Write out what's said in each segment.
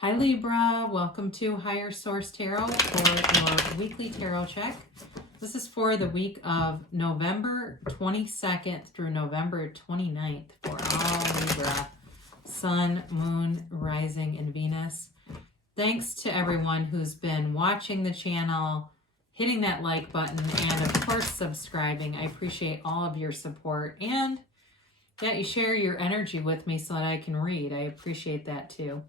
Hi Libra, welcome to Higher Source Tarot for your weekly tarot check. This is for the week of November 22nd through November 29th for all Libra, Sun, Moon, Rising, and Venus. Thanks to everyone who's been watching the channel, hitting that like button, and of course subscribing. I appreciate all of your support and that you share your energy with me so that I can read. I appreciate that too.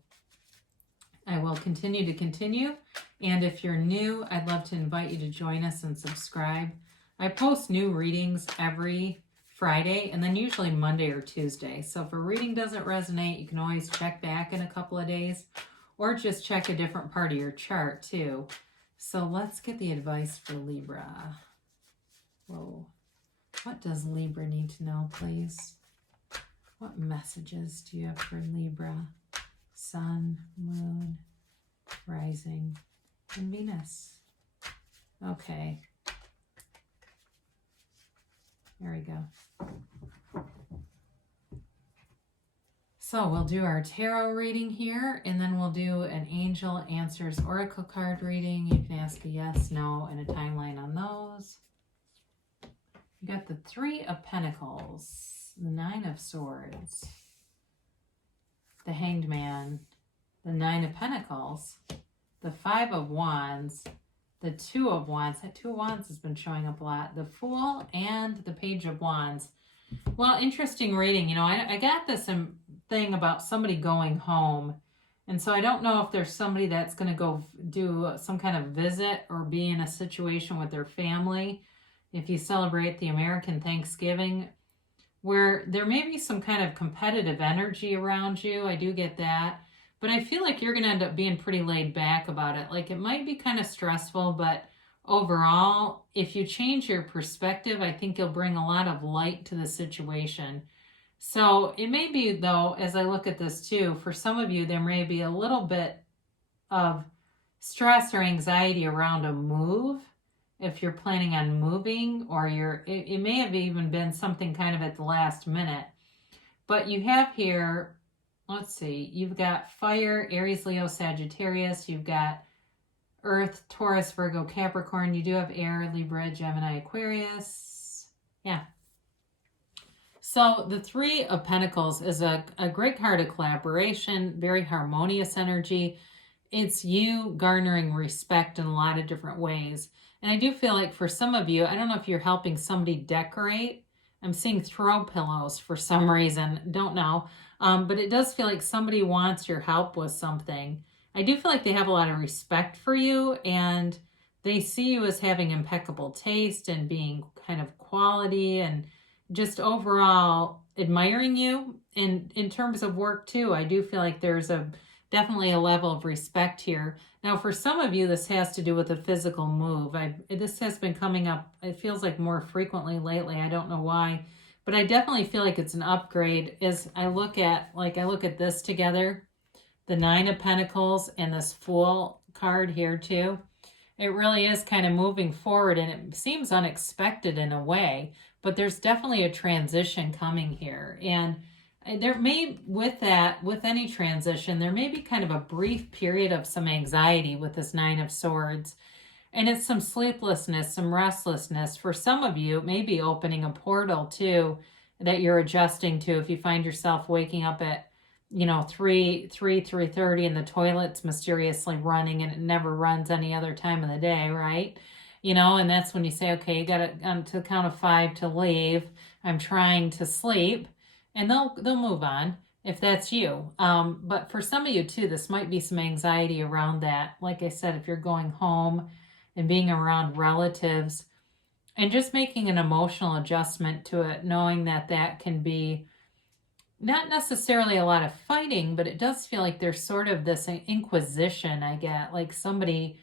I will continue. And if you're new, I'd love to invite you to join us and subscribe. I post new readings every Friday and then usually Monday or Tuesday. So if a reading doesn't resonate, you can always check back in a couple of days or just check a different part of your chart too. So let's get the advice for Libra. Whoa. What does Libra need to know, please? What messages do you have for Libra? Sun, Moon, Rising, and Venus. Okay. There we go. So we'll do our tarot reading here, and then we'll do an Angel Answers Oracle card reading. You can ask a yes, no, and a timeline on those. You got the Three of Pentacles, the Nine of Swords, the Hanged Man, the Nine of Pentacles, the Five of Wands, the Two of Wands. That Two of Wands has been showing up a lot. The Fool and the Page of Wands. Well, interesting reading. You know, I got this thing about somebody going home. And so I don't know if there's somebody that's going to go do some kind of visit or be in a situation with their family. If you celebrate the American Thanksgiving, where there may be some kind of competitive energy around you. I do get that. But I feel like you're going to end up being pretty laid back about it. Like it might be kind of stressful, but overall, if you change your perspective, I think you'll bring a lot of light to the situation. So it may be, though, as I look at this too, for some of you, there may be a little bit of stress or anxiety around a move. If you're planning on moving, or it may have even been something kind of at the last minute. But you have here, let's see, you've got fire, Aries, Leo, Sagittarius. You've got Earth, Taurus, Virgo, Capricorn. You do have air, Libra, Gemini, Aquarius. Yeah. So the Three of Pentacles is a great card of collaboration, very harmonious energy. It's you garnering respect in a lot of different ways. And I do feel like for some of you, I don't know if you're helping somebody decorate. I'm seeing throw pillows for some reason. Don't know. But it does feel like somebody wants your help with something. I do feel like they have a lot of respect for you, and they see you as having impeccable taste and being kind of quality and just overall admiring you. And in terms of work too, I do feel like there's definitely a level of respect here. Now, for some of you, this has to do with a physical move. This has been coming up, it feels like more frequently lately. I don't know why, but I definitely feel like it's an upgrade as I look at this together, the Nine of Pentacles and this Fool card here too. It really is kind of moving forward, and it seems unexpected in a way, but there's definitely a transition coming here. And there may, with any transition, there may be kind of a brief period of some anxiety with this Nine of Swords. And it's some sleeplessness, some restlessness. For some of you, it may be opening a portal too that you're adjusting to. If you find yourself waking up at, 3:30 and the toilet's mysteriously running and it never runs any other time of the day, right? And that's when you say, okay, you got to the count of 5 to leave. I'm trying to sleep. And they'll move on if that's you. But for some of you too, this might be some anxiety around that. Like I said, if you're going home and being around relatives and just making an emotional adjustment to it, knowing that can be not necessarily a lot of fighting, but it does feel like there's sort of this inquisition I get, like somebody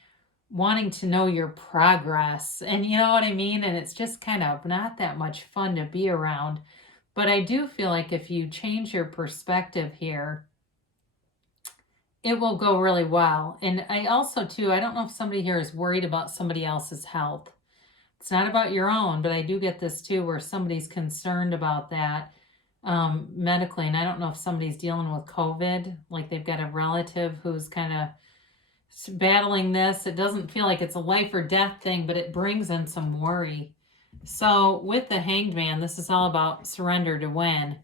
wanting to know your progress. And you know what I mean? And it's just kind of not that much fun to be around. But I do feel like if you change your perspective here, it will go really well. And I also, too, I don't know if somebody here is worried about somebody else's health. It's not about your own, but I do get this, too, where somebody's concerned about that. medically. And I don't know if somebody's dealing with COVID, like they've got a relative who's kind of battling this. It doesn't feel like it's a life or death thing, but it brings in some worry. So with the Hanged Man, this is all about surrender to win.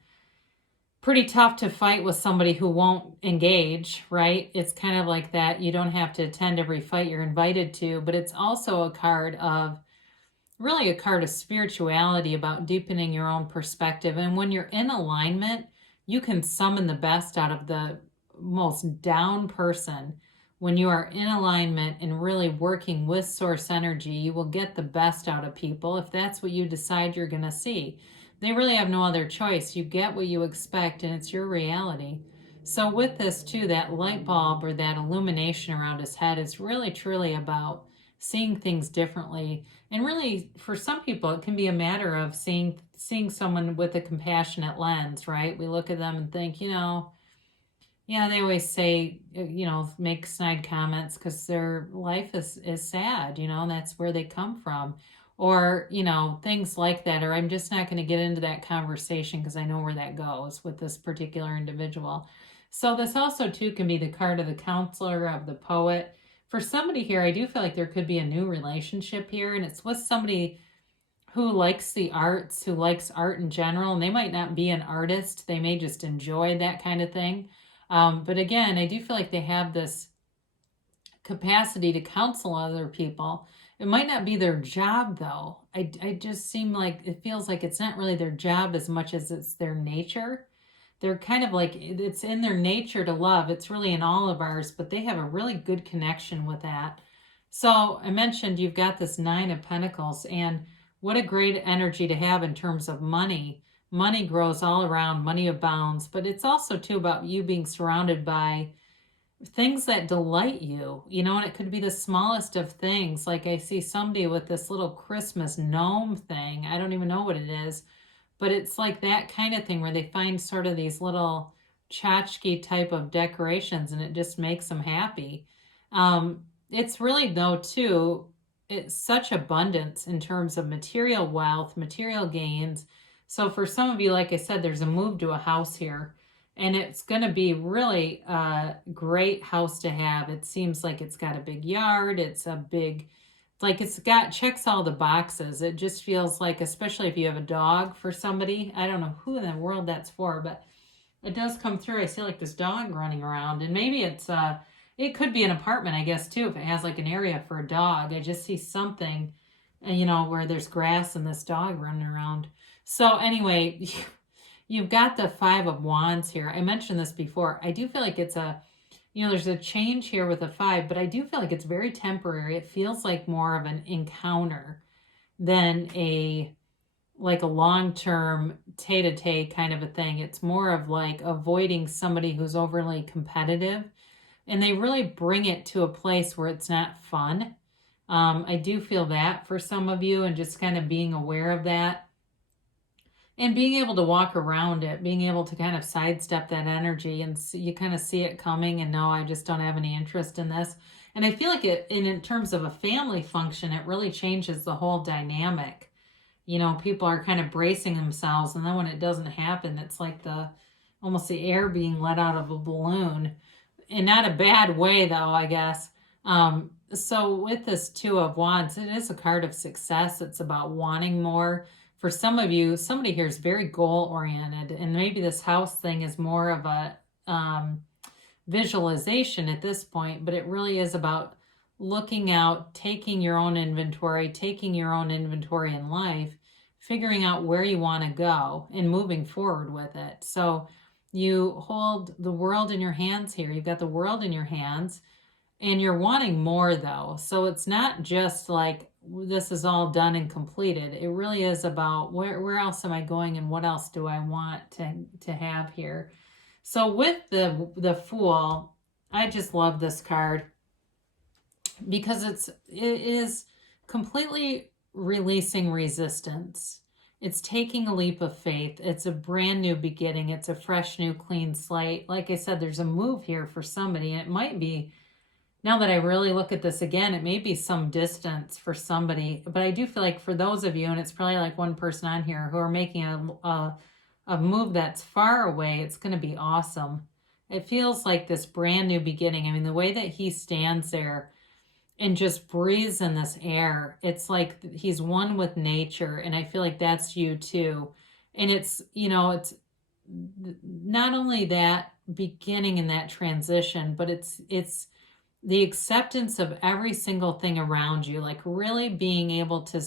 Pretty tough to fight with somebody who won't engage, right? It's kind of like that. You don't have to attend every fight you're invited to, but it's also a card of really a card of spirituality, about deepening your own perspective. And when you're in alignment, you can summon the best out of the most down person. When you are in alignment and really working with source energy, you will get the best out of people if that's what you decide you're going to see. They really have no other choice. You get what you expect, and it's your reality. So with this too, that light bulb or that illumination around his head is really truly about seeing things differently. And really, for some people, it can be a matter of seeing someone with a compassionate lens, right? We look at them and think, yeah, they always say, make snide comments because their life is sad, and that's where they come from. Or, things like that. Or I'm just not going to get into that conversation because I know where that goes with this particular individual. So this also, too, can be the card of the counselor, of the poet. For somebody here, I do feel like there could be a new relationship here, and it's with somebody who likes the arts, who likes art in general, and they might not be an artist. They may just enjoy that kind of thing. But again, I do feel like they have this capacity to counsel other people. It might not be their job, though. I just seem like it feels like it's not really their job as much as it's their nature. They're kind of like, it's in their nature to love. It's really in all of ours, but they have a really good connection with that. So I mentioned you've got this Nine of Pentacles, and what a great energy to have in terms of money. Money grows all around, money abounds, but it's also too about you being surrounded by things that delight you, and it could be the smallest of things. Like I see somebody with this little Christmas gnome thing. I don't even know what it is, but it's like that kind of thing where they find sort of these little tchotchke type of decorations, and it just makes them happy. It's really, though, too, it's such abundance in terms of material wealth, material gains. So for some of you, like I said, there's a move to a house here, and it's going to be really a great house to have. It seems like it's got a big yard. It's a big, like it's got, checks all the boxes. It just feels like, especially if you have a dog for somebody, I don't know who in the world that's for, but it does come through. I see like this dog running around, and maybe it could be an apartment, I guess, too, if it has like an area for a dog. I just see something, where there's grass and this dog running around. So anyway, you've got the Five of Wands here. I mentioned this before. I do feel like it's there's a change here with a five, but I do feel like it's very temporary. It feels like more of an encounter than a long-term tete-a-tete kind of a thing. It's more of like avoiding somebody who's overly competitive, and they really bring it to a place where it's not fun. I do feel that for some of you, and just kind of being aware of that and being able to walk around it, being able to kind of sidestep that energy, and you kind of see it coming and no, I just don't have any interest in this. And I feel like in terms of a family function, it really changes the whole dynamic. People are kind of bracing themselves, and then when it doesn't happen, it's like almost the air being let out of a balloon. In not a bad way, though, I guess. So with this Two of Wands, it is a card of success. It's about wanting more. For some of you, somebody here is very goal-oriented, and maybe this house thing is more of a visualization at this point, but it really is about looking out, taking your own inventory in life, figuring out where you want to go, and moving forward with it. So you hold the world in your hands here. You've got the world in your hands, and you're wanting more, though. So it's not just like this is all done and completed. It really is about where else am I going, and what else do I want to have here. So with the Fool, I just love this card because it is completely releasing resistance. It's taking a leap of faith. It's a brand new beginning. It's a fresh, new, clean slate. Like I said, there's a move here for somebody, and it might be, now that I really look at this again, it may be some distance for somebody. But I do feel like for those of you, and it's probably like one person on here, who are making a a move that's far away. It's going to be awesome. It feels like this brand new beginning. I mean, the way that he stands there and just breathes in this air, it's like he's one with nature. And I feel like that's you too. And it's, it's not only that beginning and that transition, but it's the acceptance of every single thing around you, like really being able to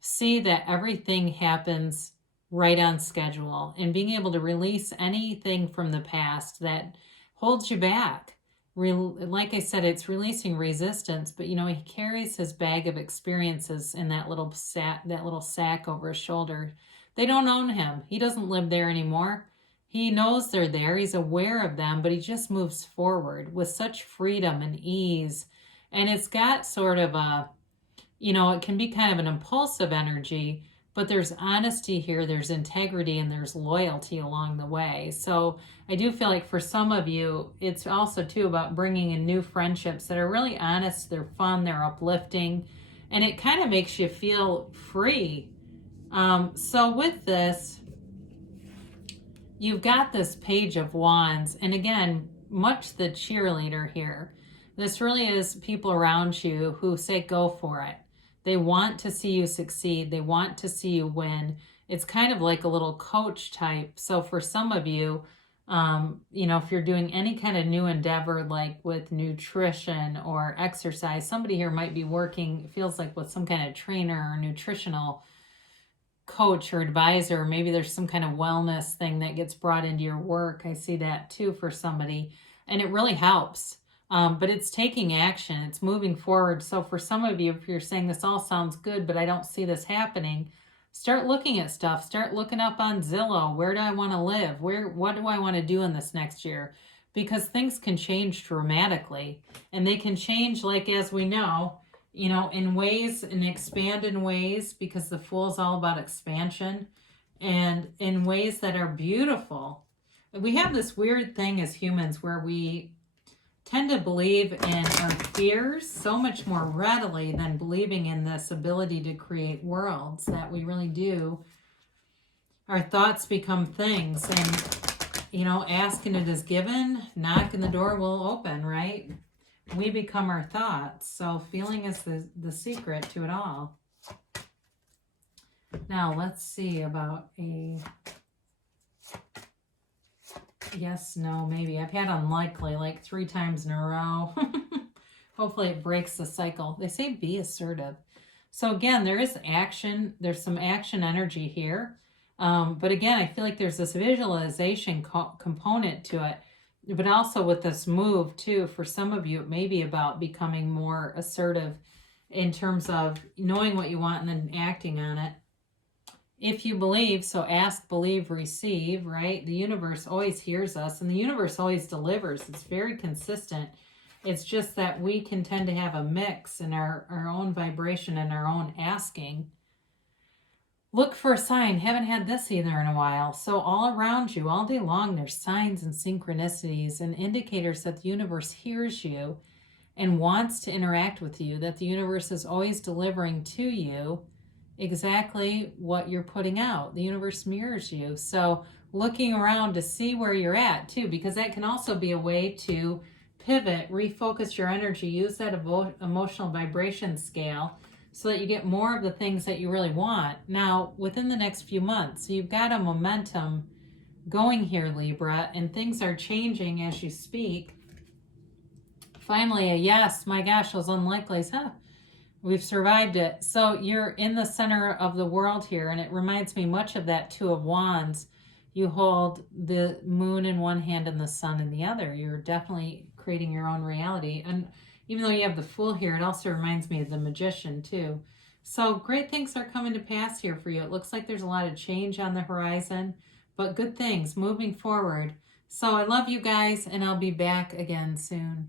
see that everything happens right on schedule and being able to release anything from the past that holds you back. Like I said, it's releasing resistance, but he carries his bag of experiences in that little sack over his shoulder. They don't own him. He doesn't live there anymore. He knows they're there. He's aware of them, but he just moves forward with such freedom and ease. And it's got sort of a, it can be kind of an impulsive energy, but there's honesty here, there's integrity, and there's loyalty along the way. So I do feel like for some of you, it's also too about bringing in new friendships that are really honest, they're fun, they're uplifting, and it kind of makes you feel free. So with this, you've got this Page of Wands, and again, much the cheerleader here. This really is people around you who say, go for it. They want to see you succeed. They want to see you win. It's kind of like a little coach type. So for some of you, if you're doing any kind of new endeavor, like with nutrition or exercise, somebody here might be working, it feels like with some kind of trainer or nutritional coach or advisor. Maybe there's some kind of wellness thing that gets brought into your work. I see that too for somebody, and it really helps. But it's taking action. It's moving forward. So for some of you, if you're saying this all sounds good, but I don't see this happening, start looking at stuff. Start looking up on Zillow. Where do I want to live? What do I want to do in this next year? Because things can change dramatically, and they can change, like, as we know, in ways, and expand in ways, because the Fool's all about expansion, and in ways that are beautiful. We have this weird thing as humans where we tend to believe in our fears so much more readily than believing in this ability to create worlds that we really do. Our thoughts become things, and asking it is given, knock and the door will open, right? We become our thoughts. So feeling is the secret to it all. Now let's see about a yes, no, maybe. I've had unlikely like 3 times in a row. Hopefully it breaks the cycle. They say be assertive. So again, there is action. There's some action energy here. But again, I feel like there's this visualization component to it. But also with this move too, for some of you, it may be about becoming more assertive in terms of knowing what you want and then acting on it. If you believe, so ask, believe, receive, right? The universe always hears us, and the universe always delivers. It's very consistent. It's just that we can tend to have a mix in our own vibration and our own asking. Look for a sign. Haven't had this either in a while. So all around you, all day long, there's signs and synchronicities and indicators that the universe hears you and wants to interact with you, that the universe is always delivering to you exactly what you're putting out. The universe mirrors you. So looking around to see where you're at too, because that can also be a way to pivot, refocus your energy, use that emotional vibration scale so that you get more of the things that you really want. Now, within the next few months, so you've got a momentum going here, Libra, and things are changing as you speak. Finally, a yes. My gosh, those unlikelies, huh? We've survived it. So you're in the center of the world here, and it reminds me much of that 2 of Wands. You hold the moon in one hand and the sun in the other. You're definitely creating your own reality. And even though you have the Fool here, it also reminds me of the Magician too. So great things are coming to pass here for you. It looks like there's a lot of change on the horizon, but good things moving forward. So I love you guys, and I'll be back again soon.